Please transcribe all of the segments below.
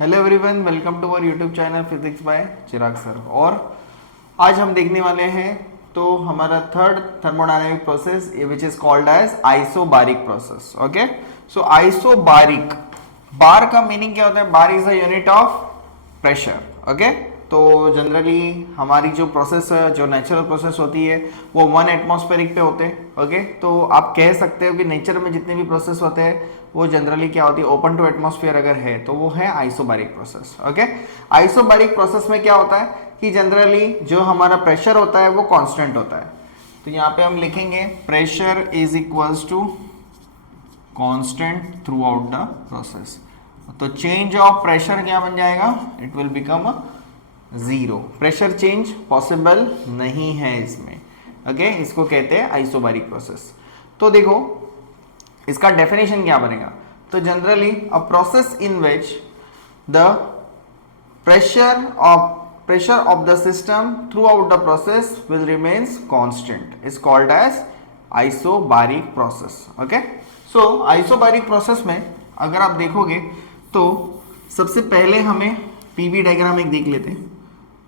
Hello everyone, welcome to our YouTube channel physics by Chirag sir. और आज हम देखने वाले हैं तो हमारा third thermodynamic process which is called as isobaric process. Okay, so isobaric, bar का मीनिंग क्या होता है? Bar is a unit of pressure. Okay, तो जनरली हमारी जो प्रोसेस है, जो नेचुरल प्रोसेस होती है वो 1 एटमॉस्फेरिक पे होते हैं। ओके, तो आप कह सकते हो कि नेचर में जितने भी प्रोसेस होते हैं वो जनरली क्या होती है, ओपन टू एटमॉस्फेयर अगर है तो वो है isobaric process. Okay, isobaric process में क्या होता है कि जनरली जो हमारा प्रेशर होता है वो कांस्टेंट होता है। तो यहाँ पे हम लिखेंगे pressure is equals to constant throughout the process. तो चेंज ऑफ प्रेशर क्या बन जाएगा? It will become zero. Pressure change possible नहीं है इसमें। ओके, इसको कहते हैं आइसोबारिक प्रोसेस। तो देखो इसका डेफिनेशन क्या बनेगा? तो generally a process in which the pressure of the system throughout the process will remains constant is called as isobaric process. Okay, so isobaric process में अगर आप देखोगे तो सबसे पहले हमें पीवी डायग्राम एक देख लेते हैं।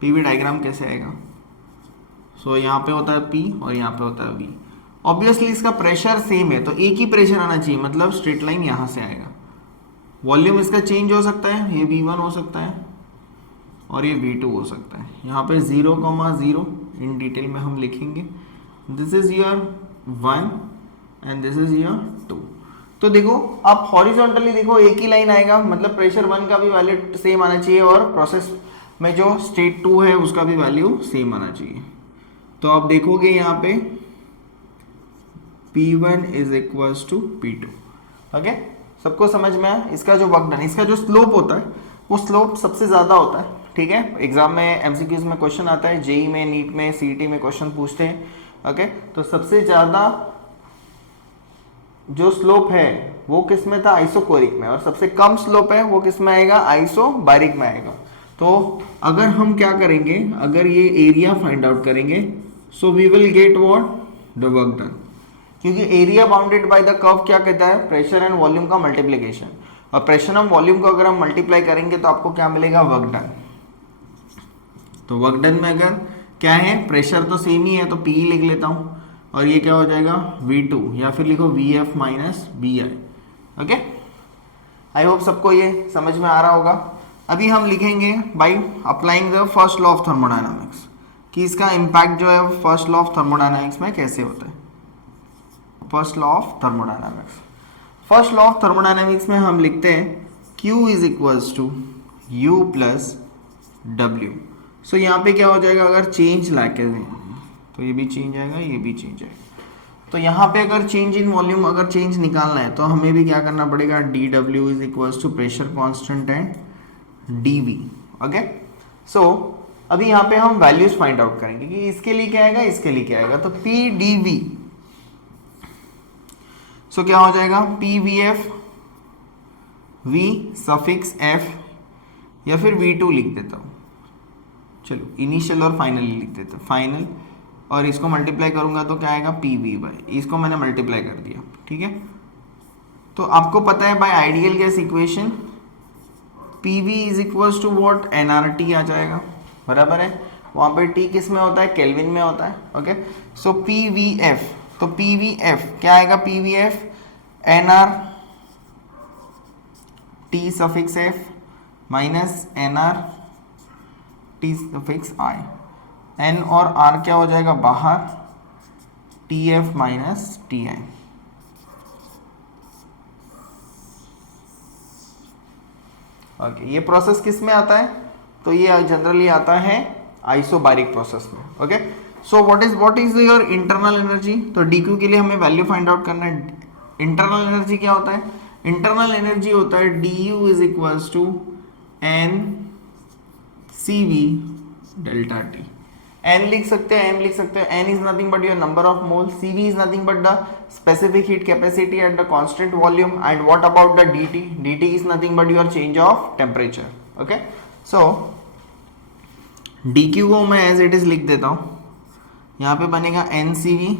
पीवी डायग्राम कैसे आएगा? सो यहाँ पे होता है P और यहाँ पे होता है V। ऑब्वियसली इसका प्रेशर सेम है तो एक ही प्रेशर आना चाहिए, मतलब स्ट्रेट लाइन यहाँ से आएगा। वॉल्यूम इसका चेंज हो सकता है, ये V1 हो सकता है और ये V2 हो सकता है। यहाँ पे 0,0 इन डिटेल में हम लिखेंगे। This is your 1 and this is your 2। तो देखो आप हॉरिजॉन्टली देखो एक ही लाइन आएगा, मतलब प्रेशर 1 का भी वैल्यू सेम आना चाहिए और प्रोसेस में जो स्टेट 2 है उसका भी वैल्यू सेम आना चाहिए। तो आप देखोगे यहाँ पे P1 is equals to P2। Okay, सबको समझ में आया? इसका जो वर्क डन, इसका जो स्लोप होता है वो स्लोप सबसे ज़्यादा होता है। ठीक है, एग्जाम में एमसीक्यूज में क्वेश्चन आता है, जेई में, नीट में, सीईटी में क्वेश्चन पूछते हैं। ओके, तो सबसे ज़्यादा जो स्लोप है वो किस में था? आइसोकोरिक में। और सबसे कम स्लोप है वो किस में आएगा? आइसोबारिक में आएगा। तो अगर हम क्या करेंगे, अगर ये एरिया फाइंड आउट करेंगे, so we will get what? The work done. क्योंकि area bounded by the curve क्या कहता है? प्रेशर एंड वॉल्यूम का मल्टीप्लिकेशन। और प्रेशर एंड वॉल्यूम को अगर हम मल्टीप्लाई करेंगे तो आपको क्या मिलेगा? Work done. तो वर्क डन में अगर क्या है, प्रेशर तो सेम ही है तो P लिख लेता हूं और ये क्या हो जाएगा? V2, या फिर लिखो VF minus BI। Okay, I hope सबको ये समझ में आ रहा होगा। अभी हम लिखेंगे by applying the first law of thermodynamics कि इसका इम्पैक्ट जो है फर्स्ट लॉ ऑफ थर्मोडायनामिक्स में कैसे होता है। First law of thermodynamics, first law of thermodynamics में हम लिखते हैं Q is equals to U plus W। सो यहाँ पे क्या हो जाएगा, अगर चेंज लाके तो ये भी चेंज आएगा, ये भी चेंज आएगा। तो यहाँ पे अगर चेंज इन वॉल्यूम, अगर चेंज निकालना है तो हमें भी क्या करना पड़ेगा? dW is equals to pressure constant and dV। Okay, so अभी यहाँ पे हम वैल्यूज फाइंड आउट करेंगे कि इसके लिए क्या आएगा, इसके लिए क्या आएगा। तो PdV, सो क्या हो जाएगा? PVF, V सफिक्स F, या फिर V2 लिख देता हूँ। चलो इनिशियल और फाइनली लिख देते हैं। फाइनल और इसको मल्टीप्लाई करूंगा तो क्या आएगा? PV बाय, इसको मैंने मल्टीप्लाई कर दिया। ठीक है, तो आपको पता है by ideal gas equation PV is equals to what? nRT आ जाएगा, बराबर है। वहां पे T किस में होता है? केल्विन में होता है। ओके, सो PVF, तो PVF क्या आएगा? PVF nR T suffix F minus nR T suffix I। N और R क्या हो जाएगा? बाहर, TF माइनस TI। ओके, ये प्रोसेस किस में आता है? तो ये जनरली आता है आइसोबारिक प्रोसेस में। Okay, so what is your internal energy? तो DQ के लिए हमें वैल्यू फाइंड आउट करना है। इंटरनल एनर्जी क्या होता है? इंटरनल एनर्जी होता है DU is equals to N CV delta T। N लिख सकते हैं, M लिख सकते हैं। N is nothing but your number of mole, CV is nothing but the specific heat capacity at the constant volume, and what about the DT? DT is nothing but your change of temperature. Okay, so DQ को मैं as it is लिख देता हूं। यहाँ पे बनेगा NCV,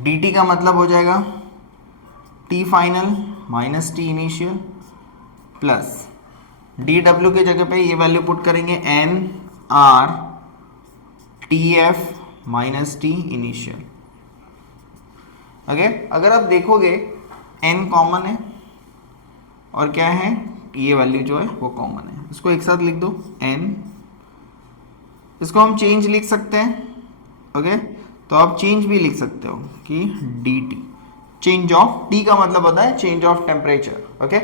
DT का मतलब हो जाएगा T final minus T initial plus D W की जगह पे ये वैल्यू पुट करेंगे N R T F minus T initial. Okay, अगर आप देखोगे एन कॉमन है और क्या है, ये वैल्यू जो है वो कॉमन है, इसको एक साथ लिख दो एन, इसको हम चेंज लिख सकते हैं। ओके, तो आप चेंज भी लिख सकते हो कि D T, change of, T का मतलब होता है चेंज ऑफ टेम्परेचर। ओके,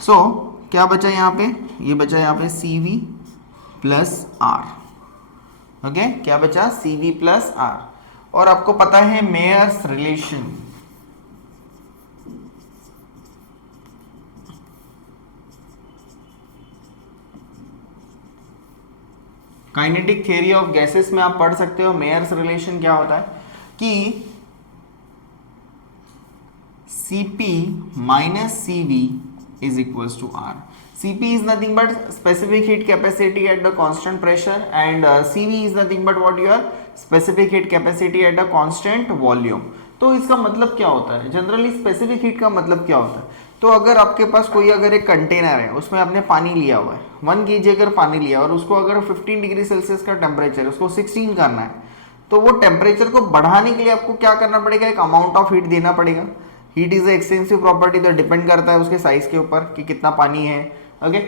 सो क्या बचा यहाँ पे, ये बचा यहाँ पे सी वी प्लस आर। ओके, क्या बचा, सी वी प्लस आर। और आपको पता है Mayer's relation, kinetic theory of gases में आप पढ़ सकते हो मेयर्स रिलेशन क्या होता है कि Cp minus Cv is equals to R. Cp is nothing but specific heat capacity at the constant pressure and Cv is nothing but what your specific heat capacity at a constant volume. तो इसका मतलब क्या होता है, generally specific heat का मतलब क्या होता है, तो अगर आपके पास कोई अगर एक कंटेनर है उसमें आपने पानी लिया हुआ है 1 kg अगर पानी लिया और उसको अगर 15 डिग्री सेल्सियस का टेम्परेचर उसको 16 करना है, तो वो टेम्परेचर को बढ़ाने के लिए आपको क्या करना पड़ेगा, एक अमाउंट ऑफ हीट देना पड़ेगा। हीट इज एक्सटेंसिव प्रॉपर्टी, तो डिपेंड करता है उसके साइज के ऊपर कि कितना पानी है। ओके,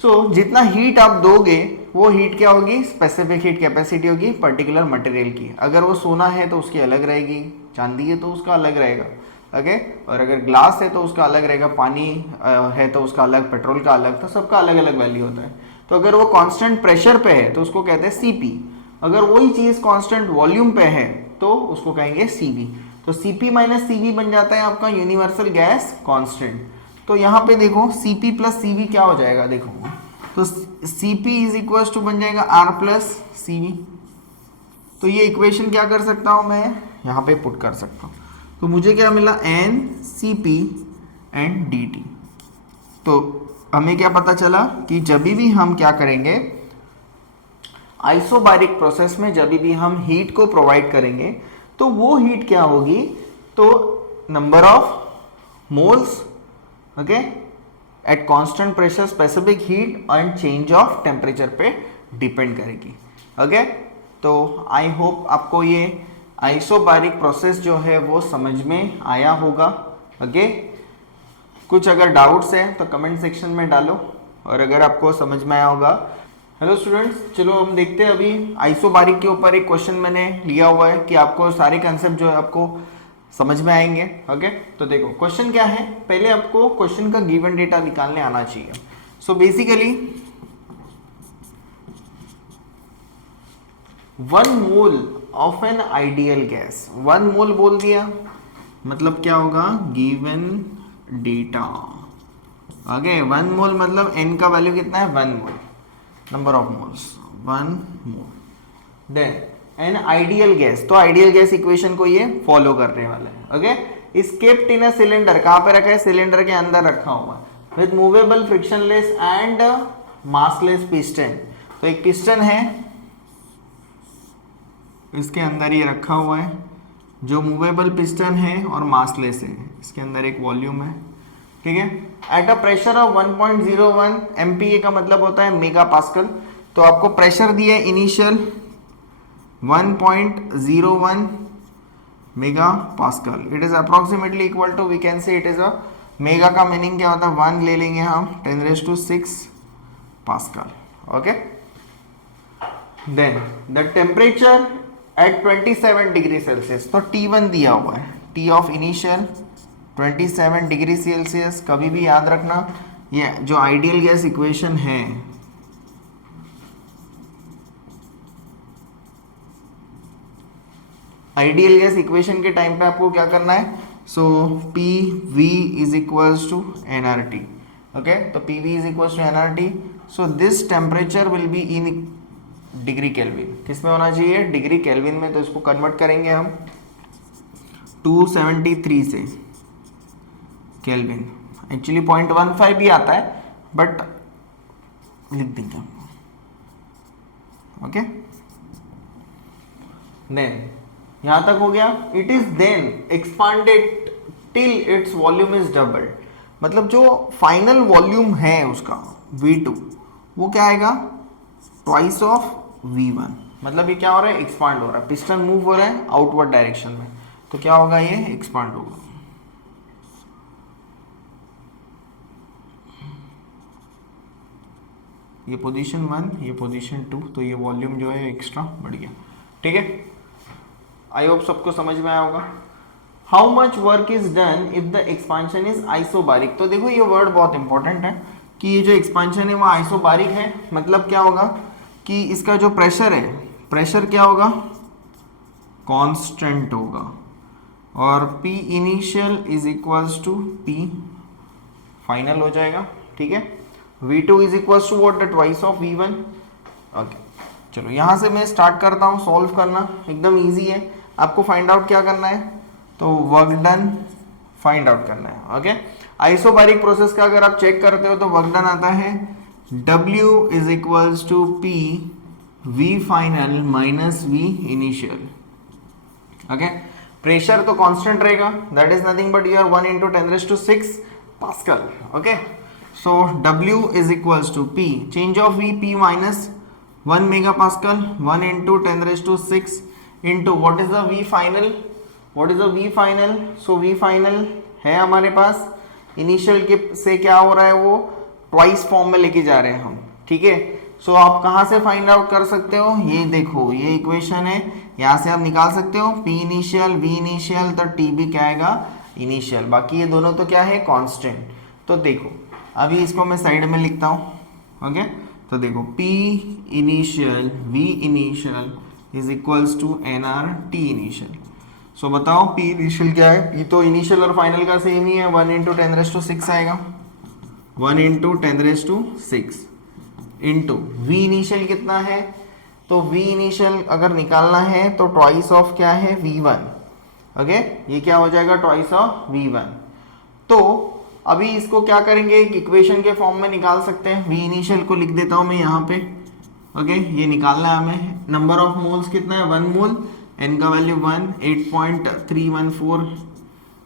सो जितना हीट आप दोगे वो हीट क्या होगी, स्पेसिफिक हीट कैपेसिटी होगी पर्टिकुलर मटेरियल की। अगर वो सोना है तो उसकी अलग रहेगी, चांदी है तो उसका अलग रहेगा। ओके, और अगर ग्लास है तो उसका अलग रहेगा, पानी है तो उसका अलग, पेट्रोल का अलग, तो सबका अलग अलग वैल्यू होता है। तो अगर वो कांस्टेंट प्रेशर पे है तो उसको कहते हैं सीपी, अगर वही चीज कांस्टेंट वॉल्यूम पे है तो उसको कहेंगे सीवी। तो Cp माइनस Cv बन जाता है आपका यूनिवर्सल गैस कांस्टेंट। तो यहाँ पे देखो Cp प्लस Cv क्या हो जाएगा, देखो तो Cp इज इक्वल टू बन जाएगा R प्लस Cv। तो ये इक्वेशन क्या कर सकता हूँ मैं, यहाँ पे पुट कर सकता हूँ। तो मुझे क्या मिला, N Cp एंड dt। तो हमें क्या पता चला कि जब भी हम क्या करेंगे, आइसोबारिक प्रोसेस में जब भी हम हीट को प्रोवाइड करेंगे तो वो हीट क्या होगी, तो number of moles, okay, at constant pressure specific heat and change of temperature पे डिपेंड करेगी। ओके, तो आई होप आपको ये आइसोबारिक प्रोसेस जो है वो समझ में आया होगा। ओके, कुछ अगर डाउट्स हैं तो कमेंट सेक्शन में डालो, और अगर आपको समझ में आया होगा। हेलो स्टूडेंट्स, चलो हम देखते हैं अभी आइसोबारिक के ऊपर एक क्वेश्चन मैंने लिया हुआ है कि आपको सारे कंसेप्ट जो है आपको समझ में आएंगे। ओके, तो देखो क्वेश्चन क्या है, पहले आपको क्वेश्चन का गिवन डेटा निकालने आना चाहिए। So basically 1 mole of N ideal gas, 1 मोल बोल दिया मतलब क्या होगा, गिवन डेटा। ओके, 1 मोल मतलब n का वैल्यू कितना है, 1 mole, number of moles 1 mole. Then an ideal gas, तो आइडियल गैस इक्वेशन को ये फॉलो करने वाला है। Okay, is kept in a cylinder, कहां पे रखा है, सिलेंडर के अंदर रखा हुआ है, with movable frictionless and massless piston. तो एक पिस्टन है, इसके अंदर ये रखा हुआ है, जो मूवेबल पिस्टन है और मासलेस है, इसके अंदर एक वॉल्यूम है। ठीक है, at a pressure of 1.01 MPa का मतलब होता है मेगा पास्कल। तो आपको प्रेशर दिया है initial 1.01 mega pascal, it is approximately equal to, we can say it is a, mega का मीनिंग क्या होता है, 1 ले लेंगे हम 10⁶ pascal. Okay, then the temperature at 27 degree Celsius, तो T1 दिया हुआ है, T of initial 27 degree Celsius. कभी भी याद रखना ये जो आइडियल गैस इक्वेशन है, आइडियल गैस इक्वेशन के टाइम पे आपको क्या करना है, सो P V is equals to NRT. Okay, तो P V is equals to NRT. So this temperature will be in degree kelvin, किस में होना चाहिए, डिग्री केल्विन में। तो इसको कन्वर्ट करेंगे हम 273 से केल्विन, एक्चुअली 0.15 भी आता है बट लिख देंगे। ओके, देन यहां तक हो गया। It is then expanded till its volume is doubled, मतलब जो फाइनल वॉल्यूम है उसका V2 वो क्या आएगा, ट्वाइस ऑफ V1। मतलब ये क्या हो रहा है, एक्सपांड हो रहा है, पिस्टन मूव हो रहा है आउटवर्ड डायरेक्शन में, तो क्या होगा, ये एक्सपांड होगा। ये पोजीशन 1, ये पोजीशन 2, तो ये वॉल्यूम जो है एक्स्ट्रा बढ़ गया। ठीक है, आई होप सबको समझ में आया होगा। How much work is done if the expansion is isobaric. तो देखो ये वर्ड बहुत इंपॉर्टेंट है कि ये जो एक्सपांशन है वो आइसोबारिक है। मतलब क्या होगा कि इसका जो प्रेशर है, प्रेशर क्या होगा, कांस्टेंट होगा, और P initial is equals to P final हो जाएगा। ठीक है, V2 is equals to what, the twice of V1। Okay, चलो यहाँ से मैं स्टार्ट करता हूँ सॉल्व करना, एकदम इजी है। आपको फाइंड आउट क्या करना है, तो वर्क डन फाइंड आउट करना है। ओके, आइसोबारिक प्रोसेस का अगर आप चेक करते हो तो वर्क डन आता है W is equals to P V final minus V initial. Okay, pressure तो कांस्टेंट रहेगा, that is nothing but your 1 into 10⁶ pascal. Okay, so W is equals to P, change of V, P minus 1 megapascal, 1 into 10⁶ into what is the V final, what is the V final, so V final है हमारे पास, initial के से क्या हो रहा है, वो twice form में लेके जा रहे हैं हम। ठीक है, सो आप कहाँ से फाइंड आउट कर सकते हो, ये देखो ये इक्वेशन है, यहाँ से आप निकाल सकते हो P इनिशियल V इनिशियल, तो T भी क्या आएगा, इनिशियल। बाकी ये दोनों तो क्या है, कांस्टेंट। तो देखो अभी इसको मैं साइड में लिखता हूँ। ओके, तो देखो P initial V initial is equals to NR T initial. सो बताओ P इनिशियल क्या है, P तो इनिशियल और फाइनल का सेम ही है, 1 into 10⁶ आएगा, 1 into 10⁶ इंटू V इनिशियल कितना है, तो V इनिशियल अगर निकालना है तो ट्वाइस ऑफ क्या है, V1। ओके, ये क्या हो जाएगा, ट्वाइस ऑफ V1। तो अभी इसको क्या करेंगे, एक इक्वेशन के फॉर्म में निकाल सकते हैं। V इनिशियल को लिख देता हूं मैं यहाँ पे। ओके, ये निकालना है हमें, नंबर ऑफ मोल्स कितना है, 1 मोल, N का वैल्यू 1, 8.314,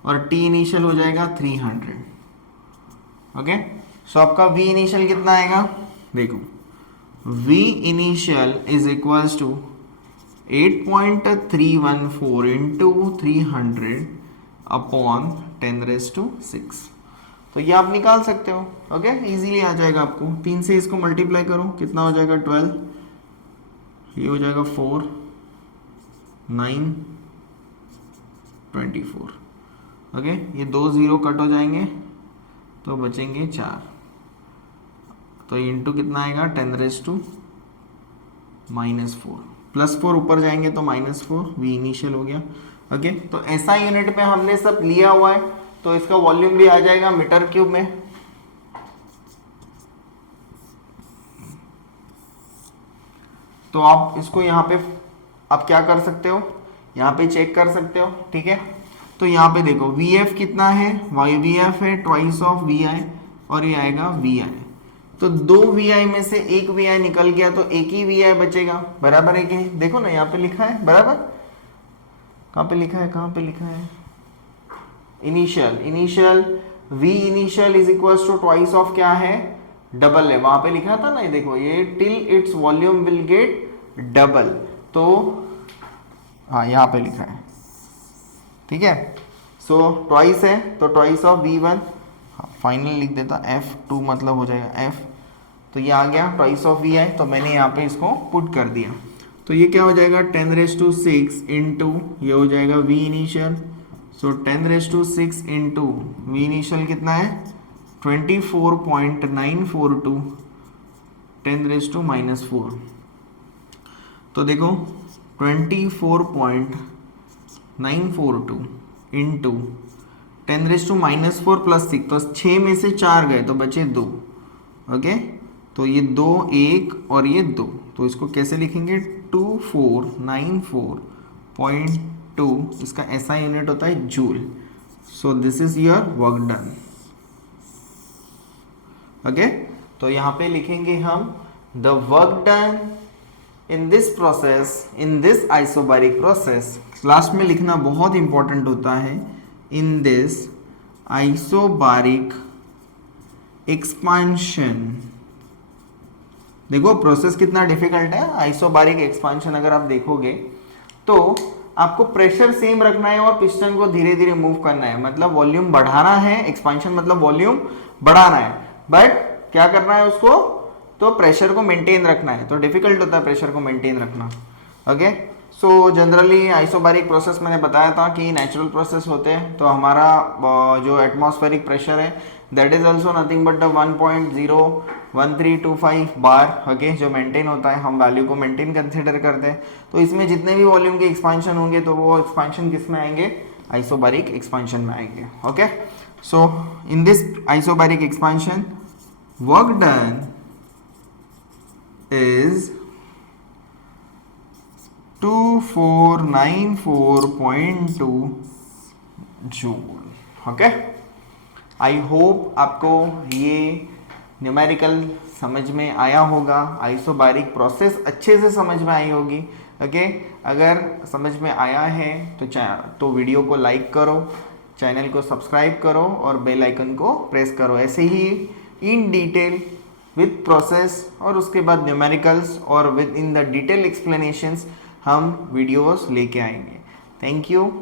और T इनिशियल हो जाएगा 300। ओके, सो आपका V इनिशियल कितना आएगा, देखो V initial is equals to 8.314 into 300 upon 10⁶। तो ये आप निकाल सकते हो। ओके, इजीली आ जाएगा आपको। 3 से इसको मल्टीप्लाई करो, कितना हो जाएगा, 12, ये हो जाएगा 4, 9, 24। ओके, ये 2 0 कट हो जाएंगे तो बचेंगे 4, तो इंटू कितना आएगा, 10⁻⁻⁴, +4 ऊपर जाएंगे तो -4, V इनिशियल हो गया। ओके, तो ऐसा यूनिट पे हमने सब लिया हुआ है, तो इसका वॉल्यूम भी आ जाएगा मीटर क्यूब में। तो आप इसको यहाँ पे आप क्या कर सकते हो, यहाँ पे चेक कर सकते हो। ठीक है, तो यहाँ पे देखो VF कितना है, VF है ट्वाइस ऑफ VI, और ये आएगा VI। तो 2 VI में से 1 VI निकल गया तो एक ही VI बचेगा, बराबर है कि नहीं, देखो ना यहाँ पे लिखा है, बराबर, कहाँ पे लिखा है, कहाँ पे लिखा है, initial V initial is equals to twice of क्या है, डबल है, वहां पे लिखा था ना, ये देखो, ये till its volume will get double, तो हाँ यहाँ पे लिखा है। ठीक है, सो ट्वाइस है तो ट्वाइस ऑफ V1, फाइनल लिख देता, F2 मतलब हो जाएगा F, तो ये आ गया ट्वाइस ऑफ VI, तो मैंने यहाँ पे इसको पुट कर दिया। तो ये क्या हो जाएगा, 10⁶ इंटू ये हो जाएगा V इनिशियल, सो 10⁶ इंटू V इनिशियल कितना है, 24.942 10⁻⁻⁴। तो देखो 24.942 इंटू 10⁻⁻⁴ + 6, तो 6 में से 4 गए तो बचे 2। ओके, तो ये 2 1 और ये 2, तो इसको कैसे लिखेंगे, 2494.2, इसका ऐसा यूनिट होता है joule. So this is your work done. Okay, तो यहाँ पे लिखेंगे हम the work done in this process, in this isobaric process. Last में लिखना बहुत इंपॉर्टेंट होता है, इन दिस आइसोबारिक एक्सपांशन देखो प्रोसेस कितना डिफिकल्ट है, आइसोबारिक एक्सपांशन अगर आप देखोगे तो आपको प्रेशर सेम रखना है और पिस्टन को धीरे धीरे मूव करना है, मतलब वॉल्यूम बढ़ाना है, एक्सपांशन मतलब वॉल्यूम बढ़ाना है, बट क्या करना है उसको, तो प्रेशर को मेंटेन रखना है, तो डिफिकल्ट होता है प्रेशर को मेंटेन रखना। Okay, so generally isobaric process मैंने बताया था कि नेचुरल प्रोसेस होते हैं, तो हमारा जो एटमॉस्फेरिक प्रेशर है that is also nothing but 1.01325 bar, okay, जो मेंटेन होता है, हम वैल्यू को मेंटेन कंसिडर करते हैं। तो इसमें जितने भी वॉल्यूम के एक्सपांशन होंगे तो वो एक्सपांशन किस में आएंगे, आइसोबारिक एक्सपांशन में आएंगे। Okay, so in this isobaric expansion work done is 2494.2 joule. Okay, I hope आपको ये न्यूमेरिकल समझ में आया होगा, आइसोबारिक प्रोसेस अच्छे से समझ में आई होगी। ओके, अगर समझ में आया है तो वीडियो को लाइक करो, चैनल को सब्सक्राइब करो और बेल आइकन को प्रेस करो। ऐसे ही इन डिटेल विथ प्रोसेस और उसके बाद न्यूमेरिकल्स और with in the detail explanations हम वीडियोस लेके आएंगे। Thank you.